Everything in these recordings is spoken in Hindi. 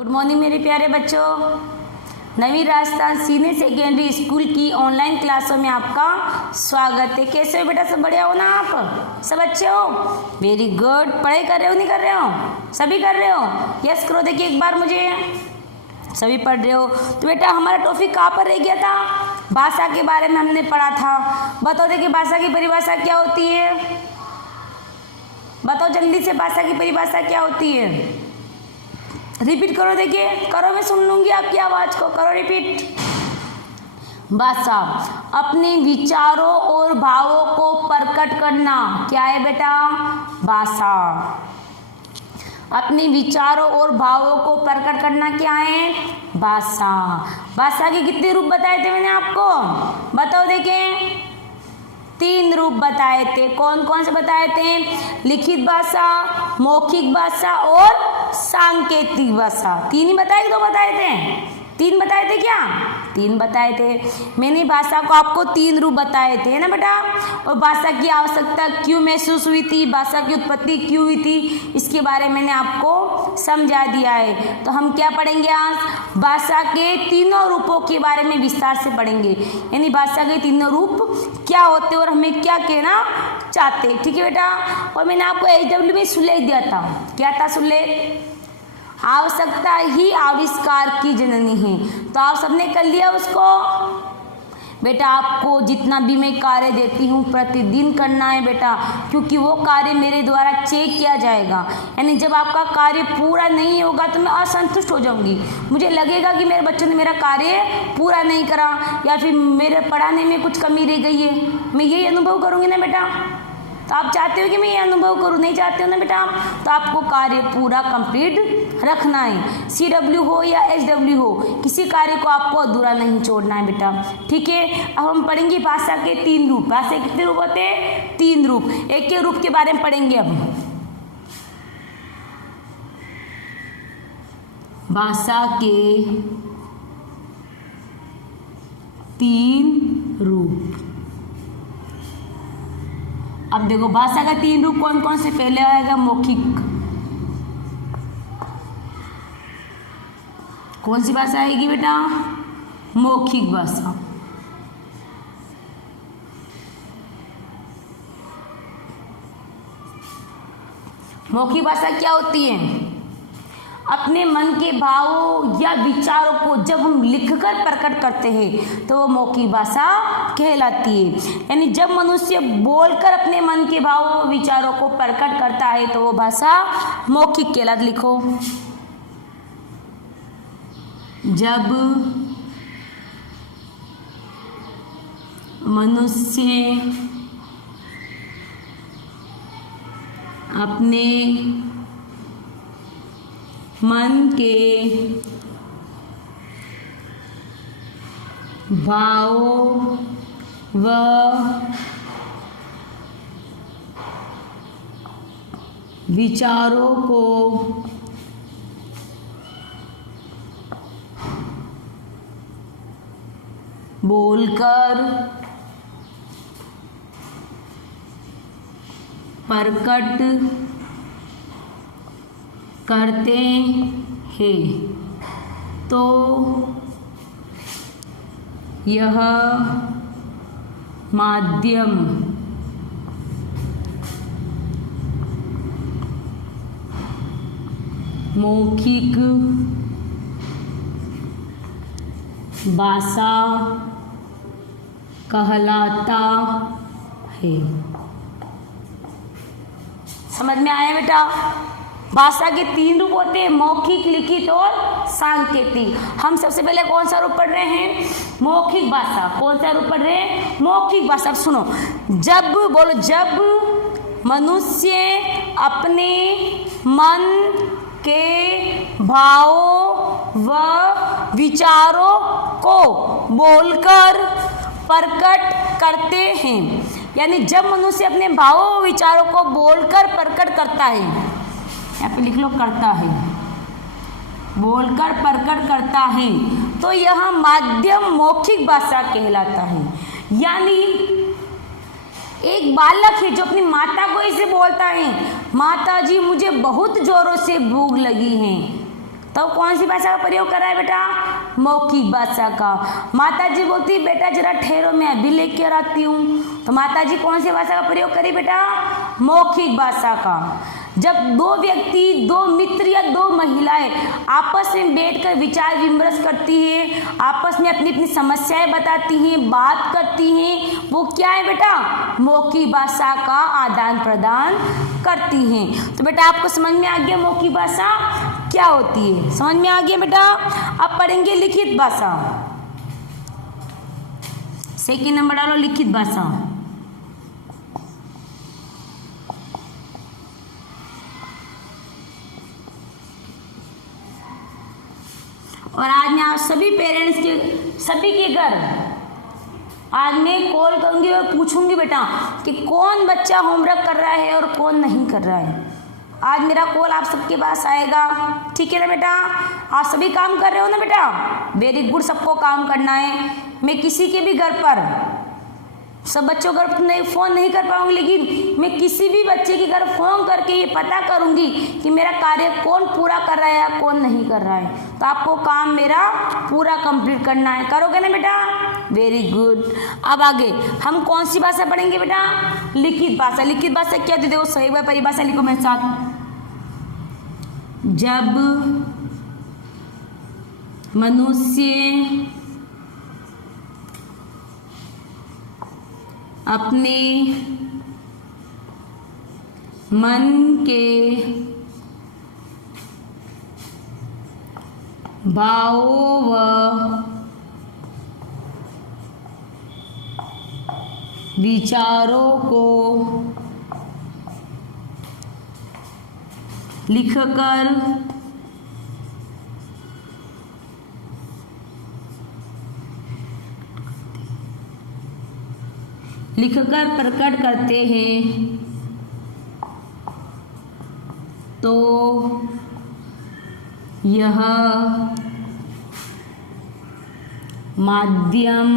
गुड मॉर्निंग मेरे प्यारे बच्चों। नवीन राजस्थान सीनियर सेकेंडरी स्कूल की ऑनलाइन क्लासों में आपका स्वागत है। कैसे हो बेटा? सब बढ़िया हो ना? आप सब अच्छे हो? Very good. पढ़ाई कर रहे हो नहीं कर रहे हो? सभी कर रहे हो? यस करो। देखिए एक बार मुझे, सभी पढ़ रहे हो तो बेटा हमारा टॉपिक कहाँ पर रह गया था? भाषा के बारे में हमने पढ़ा था। बताओ देखिए भाषा की परिभाषा क्या होती है? बताओ जल्दी से, भाषा की परिभाषा क्या होती है? रिपीट करो, देखिए करो, मैं सुन लूंगी आपकी आवाज को। करो रिपीट। भाषा अपने विचारों और भावों को प्रकट करना। क्या है बेटा? भाषा अपने विचारों और भावों को प्रकट करना क्या है? भाषा। भाषा के कितने रूप बताए थे मैंने आपको? बताओ देखें। 3 रूप बताए थे। कौन कौन से बताए थे? लिखित भाषा, मौखिक भाषा और सांकेतिक भाषा। 3 ही बताए कि 2 बताए थे? 3 बताए थे क्या? 3 बताए थे। मैंने भाषा को आपको 3 रूप बताए थे, है ना बेटा? और भाषा की आवश्यकता क्यों महसूस हुई थी, भाषा की उत्पत्ति क्यों हुई थी, इसके बारे में मैंने आपको समझा दिया है। तो हम क्या पढ़ेंगे आज? भाषा के तीनों रूपों के बारे में विस्तार से पढ़ेंगे। यानी भाषा के तीनों रूप क्या होते और हमें क्या कहना चाहते। ठीक है बेटा? और मैंने आपको HW में सुलेख दिया था। क्या था सुलेख? आवश्यकता ही आविष्कार की जननी है। तो आप सबने कर लिया उसको? बेटा आपको जितना भी मैं कार्य देती हूँ प्रतिदिन करना है बेटा, क्योंकि वो कार्य मेरे द्वारा चेक किया जाएगा। यानी जब आपका कार्य पूरा नहीं होगा तो मैं असंतुष्ट हो जाऊंगी। मुझे लगेगा कि मेरे बच्चों ने मेरा कार्य पूरा नहीं करा या फिर मेरे पढ़ाने में कुछ कमी रह गई है। मैं यही अनुभव करूँगी ना बेटा? तो आप चाहते हो कि मैं ये अनुभव करूँ? नहीं चाहते हो ना बेटा? तो आपको कार्य पूरा कंप्लीट रखना है। CW हो या SW हो, किसी कार्य को आपको अधूरा नहीं छोड़ना है बेटा। ठीक है? अब हम पढ़ेंगे भाषा के 3 रूप। भाषा के कितने रूप होते हैं? 3 रूप। एक एक रूप के बारे में पढ़ेंगे अब। भाषा के 3 रूप। अब देखो भाषा का 3 रूप कौन कौन से? पहले आएगा मौखिक। कौन सी भाषा आएगी बेटा? मौखिक भाषा। मौखिक भाषा क्या होती है? अपने मन के भावों या विचारों को जब हम लिखकर प्रकट करते हैं तो वो मौखिक भाषा कहलाती है। यानी जब मनुष्य बोलकर अपने मन के भावों विचारों को प्रकट करता है तो वो भाषा मौखिक कहलाती। लिखो, जब मनुष्य अपने मन के भावों व विचारों को बोलकर प्रकट करते हैं तो यह माध्यम मौखिक भाषा कहलाता है। समझ में आया बेटा? भाषा के 3 रूप होते हैं, मौखिक, लिखित और सांकेतिक। हम सबसे पहले कौन सा रूप पढ़ रहे हैं? मौखिक भाषा। कौन सा रूप पढ़ रहे हैं? मौखिक भाषा। सुनो, जब बोलो, जब मनुष्य अपने मन के भावों व विचारों को बोलकर प्रकट करते हैं। यानी जब मनुष्य अपने भावों विचारों को बोलकर प्रकट करता है, यहाँ पे लिख लो करता है, बोलकर प्रकट करता है, तो यह माध्यम मौखिक भाषा कहलाता है। यानी एक बालक है जो अपनी माता को ऐसे बोलता है, माता जी मुझे बहुत जोरों से भूख लगी है, तो कौन सी भाषा का प्रयोग कर रहा है बेटा? मौखिक भाषा का। माता जी बोलती बेटा जरा ठहरो, मैं अभी लेकर आती हूँ। तो माता जी कौन सी भाषा का प्रयोग करी बेटा? मौखिक भाषा का। जब दो व्यक्ति, दो मित्र या दो महिलाएं आपस में बैठकर विचार विमर्श करती हैं, आपस में अपनी अपनी समस्याएं बताती हैं, बात करती हैं, वो क्या है बेटा? मौखिक भाषा का आदान प्रदान करती हैं। तो बेटा आपको समझ में आ गया मौखिक भाषा क्या होती है? समझ में आ गया बेटा? अब पढ़ेंगे लिखित भाषा। सेकंड नंबर डालो लिखित भाषा। और आज मैं आप सभी पेरेंट्स के, सभी के घर आज मैं कॉल करूंगी और पूछूंगी बेटा कि कौन बच्चा होमवर्क कर रहा है और कौन नहीं कर रहा है। आज मेरा कॉल आप सबके पास आएगा, ठीक है ना बेटा? आप सभी काम कर रहे हो ना बेटा? वेरी गुड, सबको काम करना है। मैं किसी के भी घर पर, सब बच्चों का नहीं फ़ोन नहीं कर पाऊंगी, लेकिन मैं किसी भी बच्चे के घर फ़ोन करके ये पता करूंगी कि मेरा कार्य कौन पूरा कर रहा है या कौन नहीं कर रहा है। तो आपको काम मेरा पूरा कंप्लीट करना है, करोगे ना बेटा? Very good. अब आगे हम कौन सी भाषा पढ़ेंगे बेटा? लिखित भाषा। लिखित भाषा क्या होती है? देखो सही बार परिभाषा लिखो मेरे साथ। जब मनुष्य अपने मन के भावों व विचारों को लिखकर प्रकट करते हैं तो यह माध्यम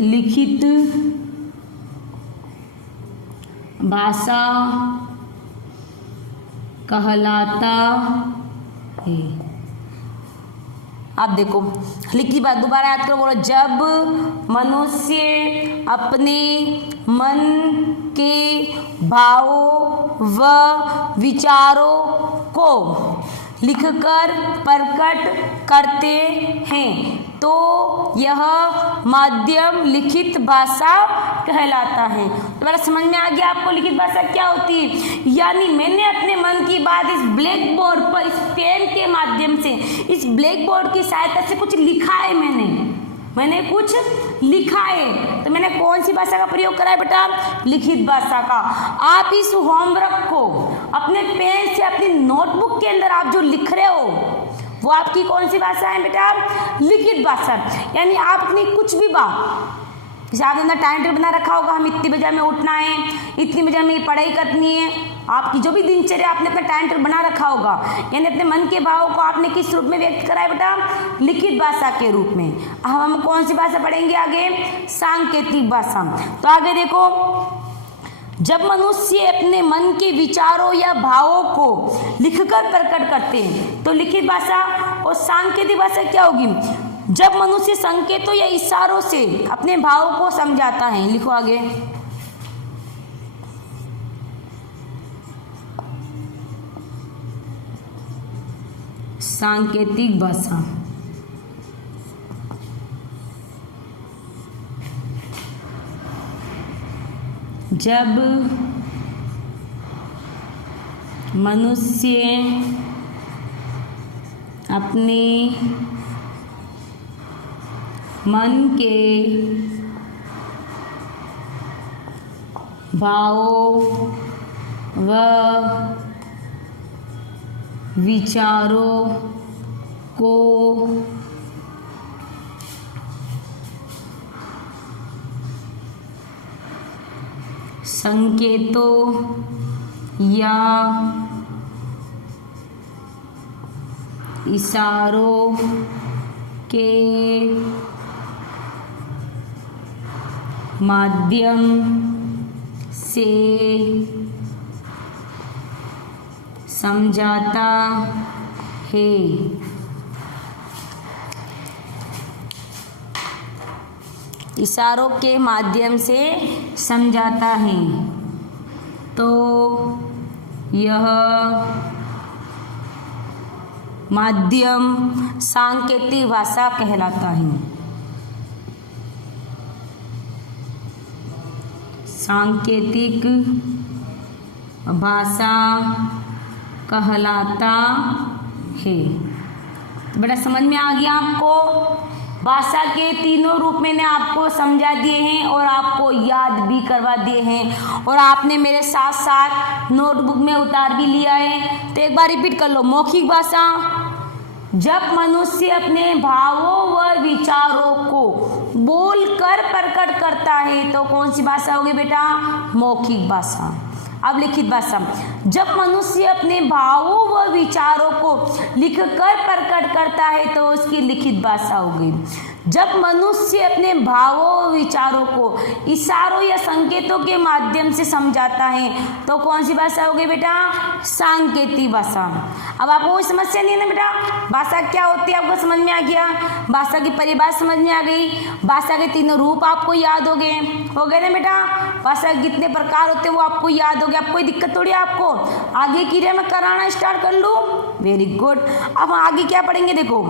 लिखित भाषा कहलाता है। आप देखो लिखी बात दोबारा याद करो, बोलो। जब मनुष्य अपने मन के भावों व विचारों को लिखकर प्रकट करते हैं तो यह माध्यम लिखित भाषा कहलाता है। तो मेरा समझ में आ गया आपको लिखित भाषा क्या होती है? यानी मैंने अपने मन की बात इस ब्लैक बोर्ड पर, इस पेन के माध्यम से, इस ब्लैक बोर्ड की सहायता से कुछ लिखा है, मैंने कुछ लिखा है। तो मैंने कौन सी भाषा का प्रयोग करा है बेटा? लिखित भाषा का। आप इस होमवर्क को अपने पेन से, अपनी नोटबुक के अंदर आप जो लिख रहे हो वो आपकी कौन सी भाषा है बेटा? लिखित भाषा। यानी आप अपनी कुछ भी बात, जैसे आपने अपना टाइम टेबल बना रखा होगा, हम इतनी बजे हमें उठना है, इतनी बजे हमें पढ़ाई करनी है, आपकी जो भी दिनचर्या आपने अपना टाइम टेबल बना रखा होगा, यानी अपने मन के भाव को आपने किस रूप में व्यक्त करा है बेटा? लिखित भाषा के रूप में। अब हम कौन सी भाषा पढ़ेंगे आगे? सांकेतिक भाषा। तो आगे देखो, जब मनुष्य अपने मन के विचारों या भावों को लिखकर प्रकट करते हैं तो लिखित भाषा। और सांकेतिक भाषा क्या होगी? जब मनुष्य संकेतों या इशारों से अपने भावों को समझाता है। लिखो आगे। सांकेतिक भाषा। जब मनुष्य अपने मन के भावों व विचारों को संकेतों या इशारों के माध्यम से समझाता है। इशारों के माध्यम से समझाता है। तो यह माध्यम सांकेतिक भाषा कहलाता है। सांकेतिक भाषा कहलाता है। बेटा समझ में आ गया आपको? भाषा के तीनों रूप मैंने आपको समझा दिए हैं और आपको याद भी करवा दिए हैं और आपने मेरे साथ साथ नोटबुक में उतार भी लिया है। तो एक बार रिपीट कर लो। मौखिक भाषा, जब मनुष्य अपने भावों व विचारों को बोलकर प्रकट करता है तो कौन सी भाषा होगी बेटा? मौखिक भाषा। अब लिखित भाषा, जब मनुष्य अपने भावों व विचारों को लिखकर प्रकट करता है तो उसकी लिखित भाषा होगी। जब मनुष्य अपने भावों व विचारों को इशारों या संकेतों के माध्यम से समझाता है तो कौन सी भाषा होगी बेटा? सांकेतिक भाषा। अब आपको कोई समस्या नहीं है ना बेटा? भाषा क्या होती है आपको समझ में आ गया? भाषा की परिभाषा समझ में आ गई? भाषा के तीनों रूप आपको याद हो गए ना बेटा? भाषा के कितने प्रकार होते हैं वो आपको याद हो गया। अब कोई दिक्कत थोड़ी आपको? आगे की रे मैं कराना स्टार्ट कर लूँ? Very good. अब आगे क्या पढ़ेंगे देखो।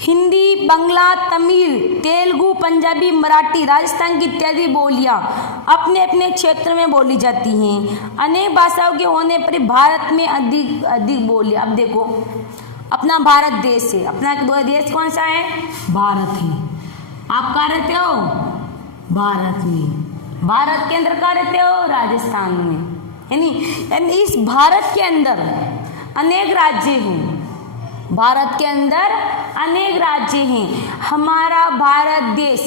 हिंदी, बांग्ला, तमिल, तेलुगु, पंजाबी, मराठी, राजस्थान की इत्यादि बोलियां अपने अपने क्षेत्र में बोली जाती हैं। अनेक भाषाओं के होने पर भारत में अधिक बोलियां। अब देखो, अपना भारत देश है। अपना देश कौन सा है? भारत है। आप कहाँ रहते हो? भारत में। भारत के अंदर कहाँ रहते हो? राजस्थान में। यानी इस भारत के अंदर अनेक राज्य हैं। भारत के अंदर अनेक राज्य हैं। हमारा भारत देश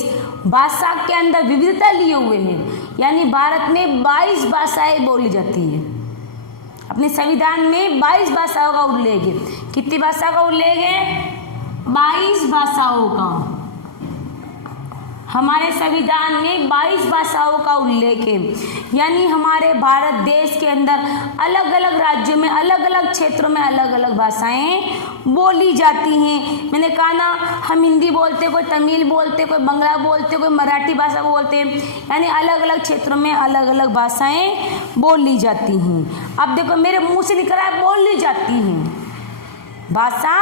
भाषा के अंदर विविधता लिए हुए है। यानी भारत में 22 भाषाएं बोली जाती है। अपने संविधान में 22 भाषाओं का उल्लेख है। कितनी भाषा का उल्लेख है? 22 भाषाओं का। हमारे संविधान में 22 भाषाओं का उल्लेख है। यानी हमारे भारत देश के अंदर अलग अलग राज्यों में अलग अलग क्षेत्रों में अलग अलग भाषाएं बोली जाती हैं। मैंने कहा ना, हम हिंदी बोलते, कोई तमिल बोलते, कोई बांग्ला बोलते, कोई मराठी भाषा बोलते। यानी अलग अलग क्षेत्रों में अलग अलग भाषाएं बोली जाती हैं। अब देखो मेरे मुंह से निकल रहा है बोली जाती हैं। भाषा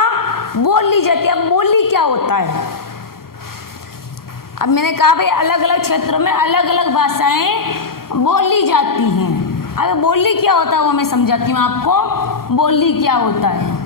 बोली जाती है। अब बोली क्या होता है? अब मैंने कहा भाई अलग अलग क्षेत्रों में अलग अलग भाषाएं बोली जाती हैं। अब बोली क्या होता है वो मैं समझाती हूँ आपको। बोली क्या होता है?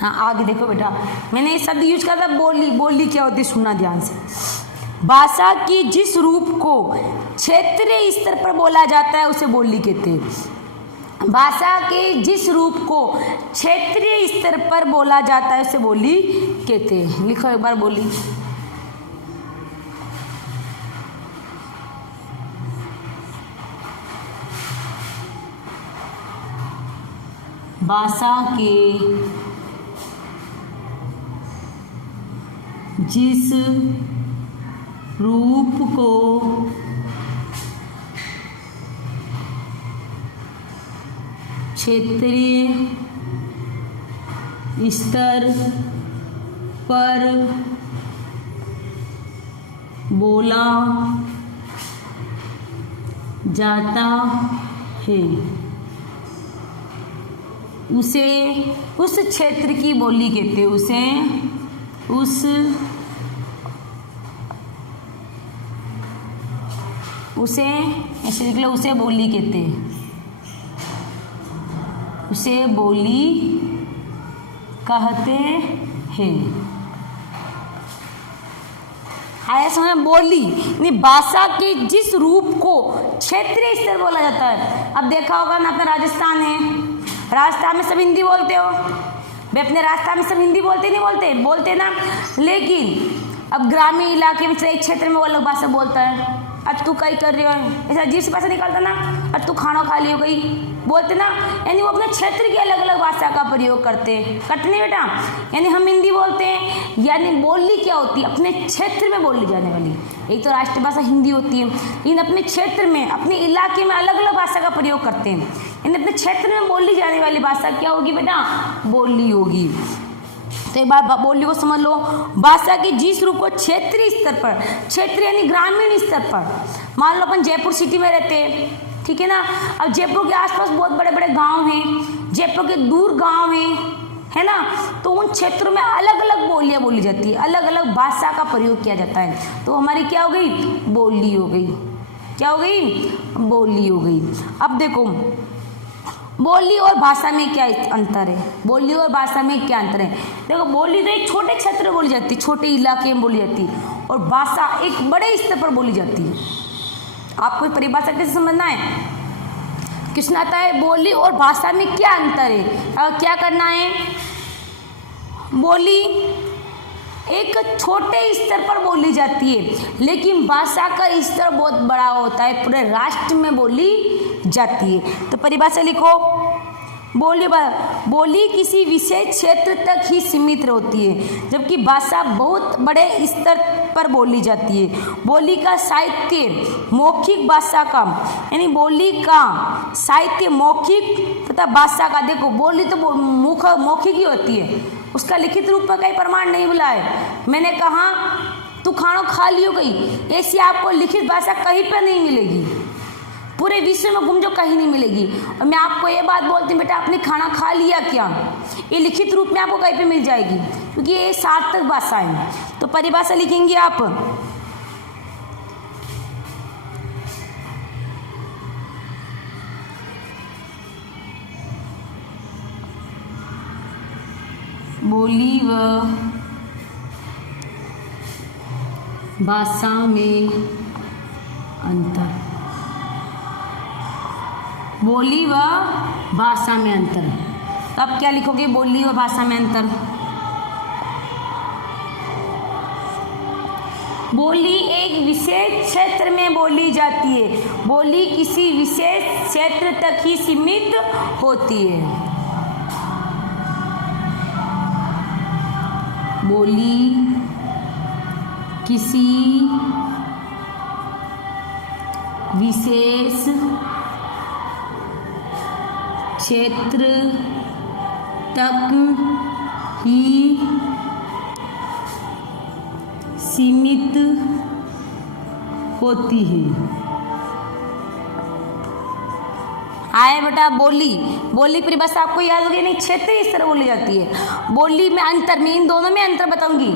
हाँ आगे देखो बेटा, मैंने ये शब्द यूज करा था बोली। बोली क्या होती है सुनना ध्यान से। भाषा की जिस रूप को क्षेत्रीय स्तर पर बोला जाता है उसे बोली कहते हैं। भाषा के जिस रूप को क्षेत्रीय स्तर पर बोला जाता है उसे बोली कहते हैं। लिखो एक बार बोली। भाषा के जिस रूप को क्षेत्रीय स्तर पर बोला जाता है उसे उस क्षेत्र की बोली कहते हैं। उसे ऐसे लिख लो, उसे बोली कहते हैं। उसे बोली कहते है। आया समझ में? बोली यानी भाषा के जिस रूप को क्षेत्रीय स्तर बोला जाता है। अब देखा होगा ना, अपना राजस्थान है, राजस्थान में सब हिंदी बोलते हो, वे अपने राजस्थान में सब हिंदी बोलते नहीं बोलते? बोलते ना। लेकिन अब ग्रामीण इलाके में एक क्षेत्र में वो अलग भाषा बोलता है। अब तू कहीं कर रही हो, ऐसा अजीब सी भाषा निकालता ना, अब तू खाना खा लियो कहीं, बोलते ना। यानी वो अपने क्षेत्र की अलग अलग भाषा का प्रयोग करते नहीं बेटा। यानी हम हिंदी बोलते हैं, यानी बोली क्या होती है? अपने क्षेत्र में बोली जाने वाली। एक तो राष्ट्रभाषा हिंदी होती है, लेकिन अपने क्षेत्र में, अपने इलाके में अलग अलग भाषा का प्रयोग करते हैं। यानी अपने क्षेत्र में बोली जाने वाली भाषा क्या होगी बेटा? बोली होगी। तो एक बार बोली को समझ लो। भाषा के जिस रूप को क्षेत्रीय स्तर पर, क्षेत्र यानी ग्रामीण स्तर पर, मान लो अपन जयपुर सिटी में रहते हैं, ठीक है ना। अब जयपुर के आसपास बहुत बड़े बड़े गांव हैं, जयपुर के दूर गांव हैं, है ना। तो उन क्षेत्रों में अलग अलग बोलियां बोली जाती है, अलग अलग भाषा का प्रयोग किया जाता है। तो हमारी क्या हो गई? बोली हो गई। क्या हो गई? बोली हो गई। अब देखो, बोली और भाषा में क्या अंतर है? बोली और भाषा में क्या अंतर है? देखो, बोली तो एक छोटे क्षेत्र में बोली जाती है, छोटे इलाके में बोली जाती है, और भाषा एक बड़े स्तर पर बोली जाती है। आपको परिभाषा कैसे समझना है? क्वेश्चन आता है बोली और भाषा में क्या अंतर है। अब क्या करना है? बोली एक छोटे स्तर पर बोली जाती है, लेकिन भाषा का स्तर बहुत बड़ा होता है, पूरे राष्ट्र में बोली जाती है। तो परिभाषा लिखो। बोली किसी विशेष क्षेत्र तक ही सीमित होती है, जबकि भाषा बहुत बड़े स्तर पर बोली जाती है। बोली का साहित्य मौखिक भाषा का, यानी बोली का साहित्य मौखिक तथा भाषा का, देखो बोली तो मौखिक ही होती है, उसका लिखित रूप में कहीं प्रमाण नहीं मिला है। मैंने कहा तू खाना खा लियो कहीं, ऐसी आपको लिखित भाषा कहीं पर नहीं मिलेगी, पूरे विश्व में घूम जो कहीं नहीं मिलेगी। और मैं आपको ये बात बोलती हूँ बेटा, आपने खाना खा लिया क्या, ये लिखित रूप में आपको कहीं पे मिल जाएगी, क्योंकि ये सार्थक भाषा है। तो परिभाषा लिखेंगे आप। बोली व भाषा में अंतर। बोली व भाषा में अंतर। तो आप क्या लिखोगे? बोली व भाषा में अंतर। बोली एक विशेष क्षेत्र में बोली जाती है, बोली किसी विशेष क्षेत्र तक ही सीमित होती है। बोली किसी विशेष क्षेत्र तक ही सीमित होती है। आए बेटा, बोली परिभाषा आपको याद होगी नहीं? क्षेत्रीय स्तर बोली जाती है। बोली में अंतर, मैं इन दोनों में अंतर बताऊंगी।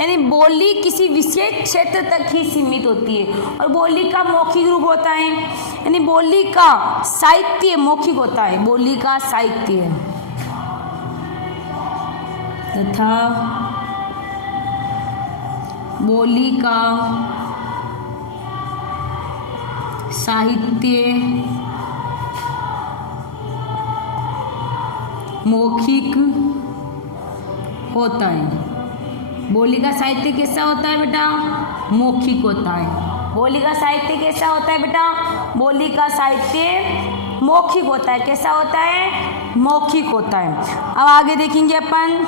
यानी बोली किसी विशेष क्षेत्र तक ही सीमित होती है, और बोली का मौखिक रूप होता है, यानी बोली का साहित्य मौखिक होता है, बोली का साहित्य तथा बोली का साहित्य मौखिक होता है। बोली का साहित्य कैसा होता है बेटा? मौखिक होता है। बोली का साहित्य कैसा होता है बेटा? बोली का साहित्य मौखिक होता है। कैसा होता है? मौखिक होता है। अब आगे देखेंगे अपन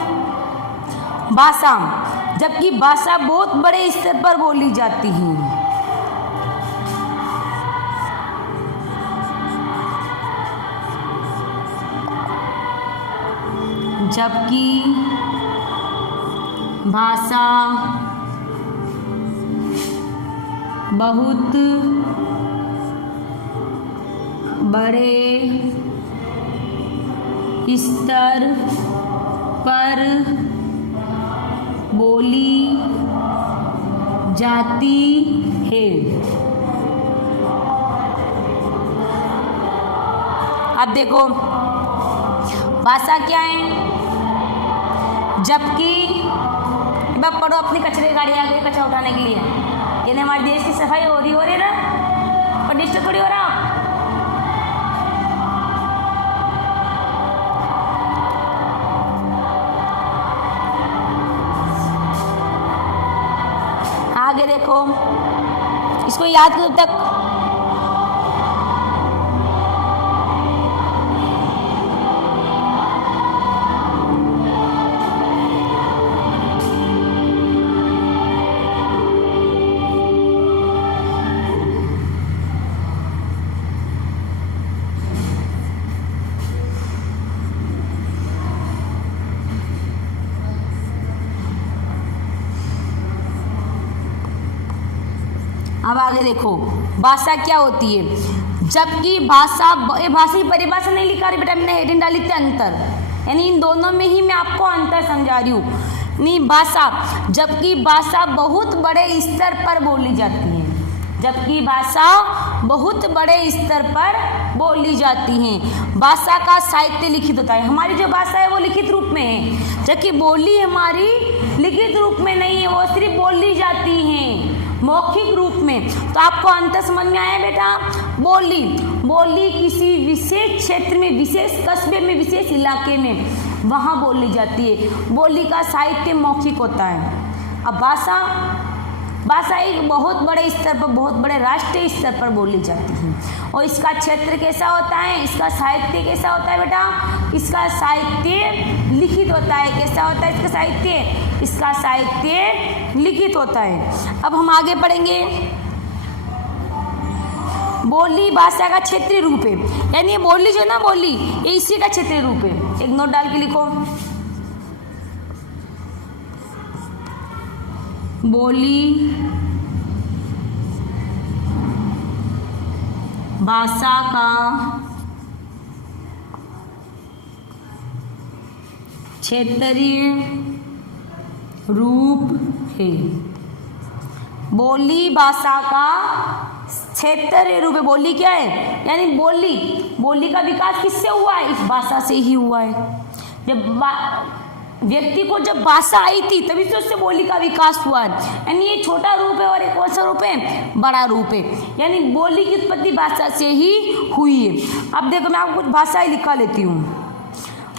भाषा, जबकि भाषा बहुत बड़े स्तर पर बोली जाती है। जबकि भाषा बहुत बड़े स्तर पर बोली जाती है। अब देखो भाषा क्या है? जबकि अब पढ़ो, अपनी कचरे गाड़ी आ गई कचरा उठाने के लिए। यानी हमारे देश की सफाई हो रही है ना, पर डिस्टर्ब थोड़ी हो रहा। आगे देखो, इसको याद करो तब तक। अब आगे देखो, भाषा क्या होती है। जबकि भाषा, भाषा की परिभाषा नहीं लिखा रही बेटा, मैंने हेडिंग डाली थी अंतर, यानी इन दोनों में ही मैं आपको अंतर समझा रही हूँ। नहीं, भाषा, जबकि भाषा बहुत बड़े स्तर पर बोली जाती है, जबकि भाषा बहुत बड़े स्तर पर बोली जाती है। भाषा का साहित्य लिखित होता है, हमारी जो भाषा है वो लिखित रूप में है, जबकि बोली हमारी लिखित रूप में नहीं है, वो सिर्फ बोली जाती है मौखिक रूप में। तो आपको अंतर समझ में आया बेटा। बोली, बोली किसी विशेष क्षेत्र में, विशेष कस्बे में, विशेष इलाके में वहाँ बोली जाती है। बोली का साहित्य मौखिक होता है। अब भाषा, भाषा एक बहुत बड़े स्तर पर, बहुत बड़े राष्ट्रीय स्तर पर बोली जाती है। और इसका क्षेत्र कैसा होता है, इसका साहित्य कैसा होता है बेटा, इसका साहित्य लिखित होता है। कैसा होता है इसका साहित्य, इसका साहित्य लिखित होता है। अब हम आगे पढ़ेंगे। बोली भाषा का क्षेत्रीय रूप है, यानी ये बोली जो ना, बोली ये इसी का क्षेत्रीय रूप है। एक नोट डाल के लिखो, बोली भाषा का क्षेत्रीय रूप है। बोली भाषा का क्षेत्रीय रूप है। बोली क्या है, यानी बोली, बोली का विकास किससे हुआ है, इस भाषा से ही हुआ है। जब व्यक्ति को जब भाषा आई थी तभी से उससे बोली का विकास हुआ है। यानी ये छोटा रूप है और एक कौन सा रूप है, बड़ा रूप है। यानी बोली की उत्पत्ति भाषा से ही हुई है। अब देखो, मैं आपको कुछ भाषाएं लिखवा लेती हूँ।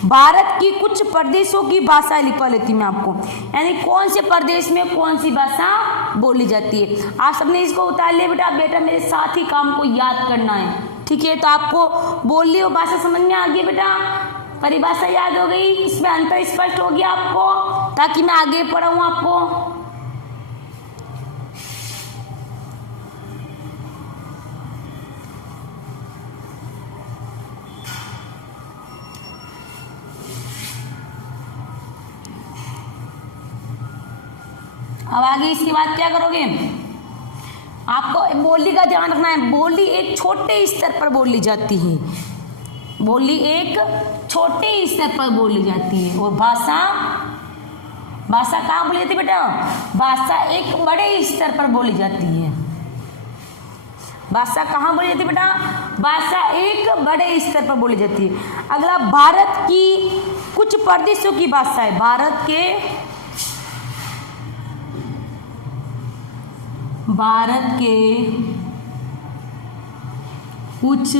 भारत की कुछ प्रदेशों की भाषाएं लिखवा लेती हूँ मैं आपको, यानी कौन से प्रदेश में कौन सी भाषा बोली जाती है। आप सबने इसको उतार लिया बेटा। बेटा मेरे साथ ही काम को याद करना है, ठीक है। तो आपको बोली और भाषा समझ में आ गई बेटा, परिभाषा याद हो गई, इसमें अंतर स्पष्ट हो गया आपको, ताकि मैं आगे पढ़ाऊँ आपको। अब आगे इसके बाद क्या करोगे, आपको बोली का ध्यान रखना है। बोली एक छोटे स्तर पर बोली जाती है, बोली एक छोटे स्तर पर बोली जाती है। और भाषा, भाषा कहाँ बोली जाती है बेटा, भाषा एक बड़े स्तर पर बोली जाती है। भाषा कहाँ बोली जाती है बेटा, भाषा एक बड़े स्तर पर बोली जाती है। अगला, भारत की कुछ प्रदेशों की भाषा है। भारत के कुछ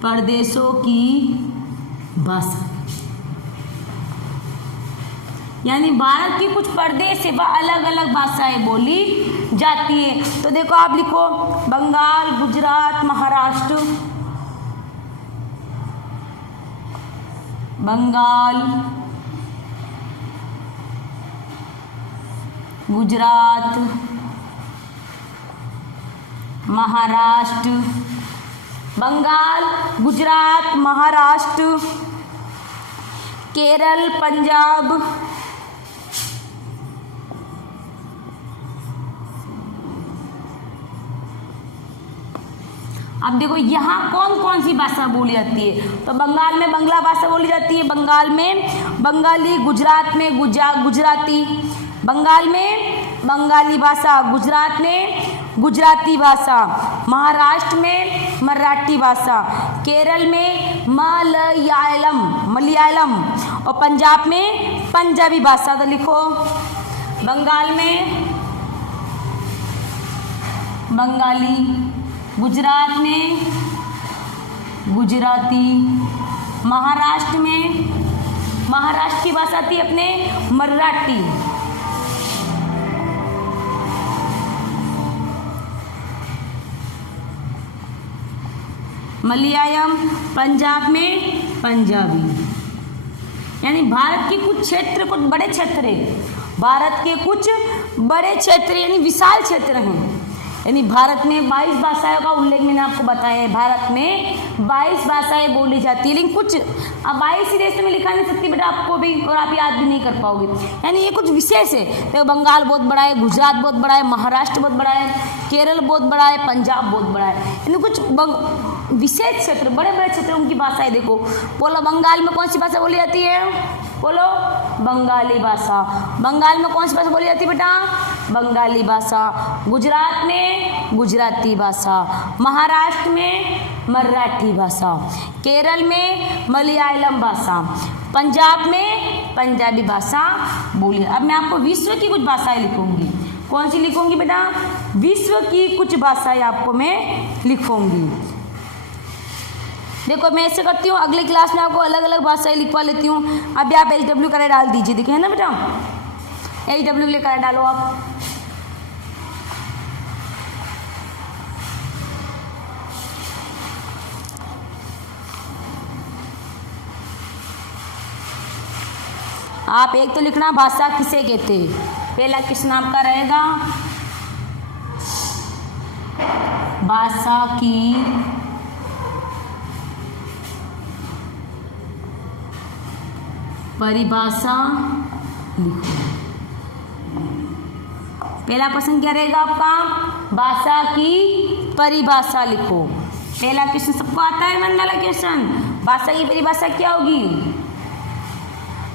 प्रदेशों की भाषा, यानी भारत की कुछ प्रदेश है वह अलग अलग भाषाएं बोली जाती है। तो देखो आप लिखो, बंगाल, गुजरात, महाराष्ट्र, बंगाल, गुजरात, महाराष्ट्र, बंगाल, गुजरात, महाराष्ट्र, केरल, पंजाब, अब देखो यहाँ कौन कौन सी भाषा बोली जाती है। तो बंगाल में बांग्ला भाषा बोली जाती है, बंगाल में बंगाली, गुजरात में गुजराती, बंगाल में बंगाली भाषा, गुजरात में गुजराती भाषा, महाराष्ट्र में मराठी भाषा, केरल में मलयालम और पंजाब में पंजाबी भाषा। तो लिखो बंगाल में बंगाली, गुजरात में गुजराती, महाराष्ट्र में महाराष्ट्र की भाषा थी अपने मराठी, मलयालम, पंजाब में पंजाबी। यानी भारत के कुछ क्षेत्र, कुछ बड़े क्षेत्र हैं, भारत के कुछ बड़े क्षेत्र यानी विशाल क्षेत्र हैं। यानी भारत में 22 भाषाओं का उल्लेख मैंने आपको बताया है। भारत में 22 भाषाएं बोली जाती है, लेकिन कुछ 22 ही देश में लिखा नहीं सकती बेटा आपको भी, और आप याद भी नहीं कर पाओगे। यानी ये कुछ विशेष है। तो बंगाल बहुत बड़ा है, गुजरात बहुत बड़ा है, महाराष्ट्र बहुत बड़ा है, केरल बहुत बड़ा है, पंजाब बहुत बड़ा है। यानी कुछ विशेष क्षेत्र, बड़े बड़े क्षेत्र, उनकी भाषाएं देखो। बोलो बंगाल में कौन सी भाषा बोली जाती है? बोलो बंगाली भाषा। बंगाल में कौन सी भाषा बोली जाती है बेटा? बंगाली भाषा। गुजरात में गुजराती भाषा, महाराष्ट्र में मराठी भाषा, केरल में मलयालम भाषा, पंजाब में पंजाबी भाषा बोली। अब मैं आपको विश्व की कुछ भाषाएं लिखूंगी। कौन सी लिखूंगी बेटा? विश्व की कुछ भाषाएं आपको मैं लिखूंगी। देखो मैं ऐसे करती हूँ, अगले क्लास में आपको अलग अलग भाषाएं लिखवा लेती हूँ। अभी आप HW करा डाल दीजिए, देखे है ना बेटा, HW के लिए करा डालो आप। आप एक तो लिखना भाषा किसे कहते हैं। पहला किस नाम का रहेगा? भाषा की परिभाषा लिखो। पहला प्रश्न क्या रहेगा आपका? भाषा की परिभाषा लिखो। पहला क्वेश्चन सबको आता है मन वाला क्वेश्चन। भाषा की परिभाषा क्या होगी?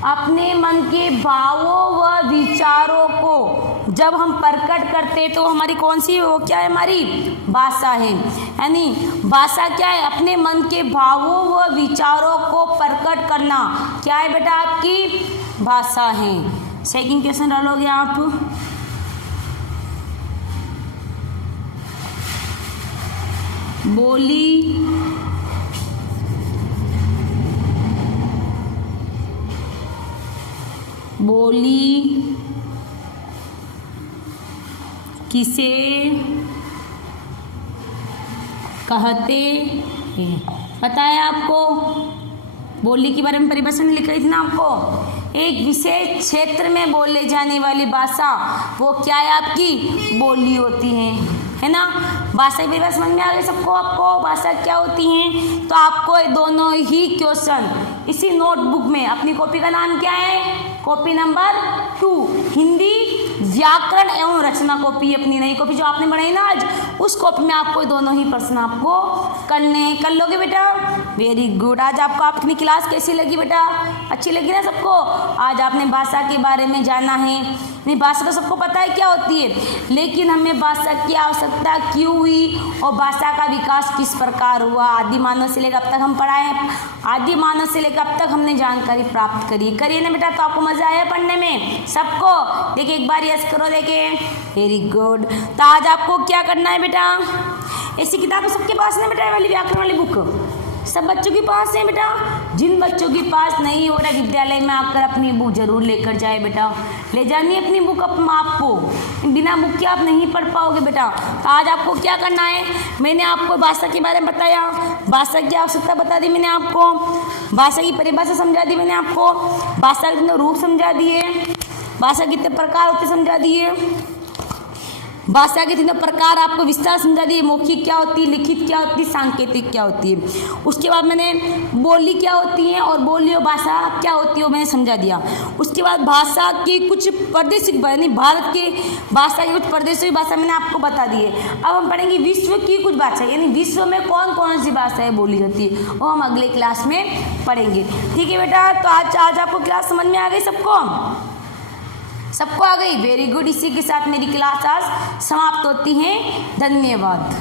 अपने मन के भावों व विचारों को जब हम प्रकट करते तो हमारी कौन सी, वो क्या है? हमारी भाषा है। यानी भाषा क्या है? अपने मन के भावों व विचारों को प्रकट करना क्या है बेटा? आपकी भाषा है। सेकंड क्वेश्चन डालोगे आप। बोली किसे कहते हैं? पता है आपको? बोली के बारे में परिभाषा नहीं लिख रही थी ना आपको। एक विशेष क्षेत्र में बोले जाने वाली भाषा वो क्या है? आपकी बोली होती है ना। भाषा की परिभाषा समझ में आ गई सबको? आपको भाषा क्या होती है? तो आपको दोनों ही क्वेश्चन इसी नोटबुक में, अपनी कॉपी का नाम क्या है? कॉपी नंबर 2, हिंदी व्याकरण एवं रचना कॉपी, अपनी नई कॉपी जो आपने बनाई ना आज, उस कॉपी में आपको दोनों ही प्रश्न आपको करने हैं। कर लोगे बेटा? Very good. आज आपको अपनी क्लास कैसी लगी बेटा? अच्छी लगी ना सबको? आज आपने भाषा के बारे में जाना है। नहीं, भाषा तो सबको पता है क्या होती है, लेकिन हमें भाषा की आवश्यकता क्यों हुई और भाषा का विकास किस प्रकार हुआ, आदि मानव से लेकर अब तक हम पढ़ाए, आदि मानव से लेकर अब तक हमने जानकारी प्राप्त करिए ना बेटा। तो आपको मजा आया पढ़ने में सबको? देखिए एक बार यस करो, देखिए वेरी गुड। तो आज आपको क्या करना है बेटा? ऐसी किताब सबके पास नहीं बेटा, वाली व्याकरण वाली बुक सब बच्चों के पास है बेटा। जिन बच्चों के पास नहीं हो रहा, विद्यालय में आकर अपनी बुक जरूर लेकर जाए बेटा। ले जानी अपनी बुक आपको, बिना बुक के आप नहीं पढ़ पाओगे बेटा। तो आज आपको क्या करना है? मैंने आपको भाषा के बारे में बताया, भाषा की आवश्यकता बता दी मैंने आपको, भाषा की परिभाषा समझा दी मैंने आपको, भाषा के रूप समझा दिए, भाषा कितने प्रकार होते समझा दिए, भाषा के तीनों प्रकार आपको विस्तार समझा दिए। मौखिक क्या होती है, लिखित क्या होती है, सांकेतिक क्या होती है। उसके बाद मैंने बोली क्या होती है और बोली और भाषा क्या होती है वो मैंने समझा दिया। उसके बाद भाषा की कुछ प्रादेशिक, यानी भारत के भाषा की कुछ प्रादेशिक भाषा मैंने आपको बता दी है। अब हम पढ़ेंगे विश्व की कुछ भाषा, यानी विश्व में कौन कौन सी भाषाएं बोली जाती है, वो हम अगले क्लास में पढ़ेंगे। ठीक है बेटा? तो आज आपको क्लास समझ में आ गई सबको आ गई? Very good. इसी के साथ मेरी क्लास आज समाप्त होती है। धन्यवाद।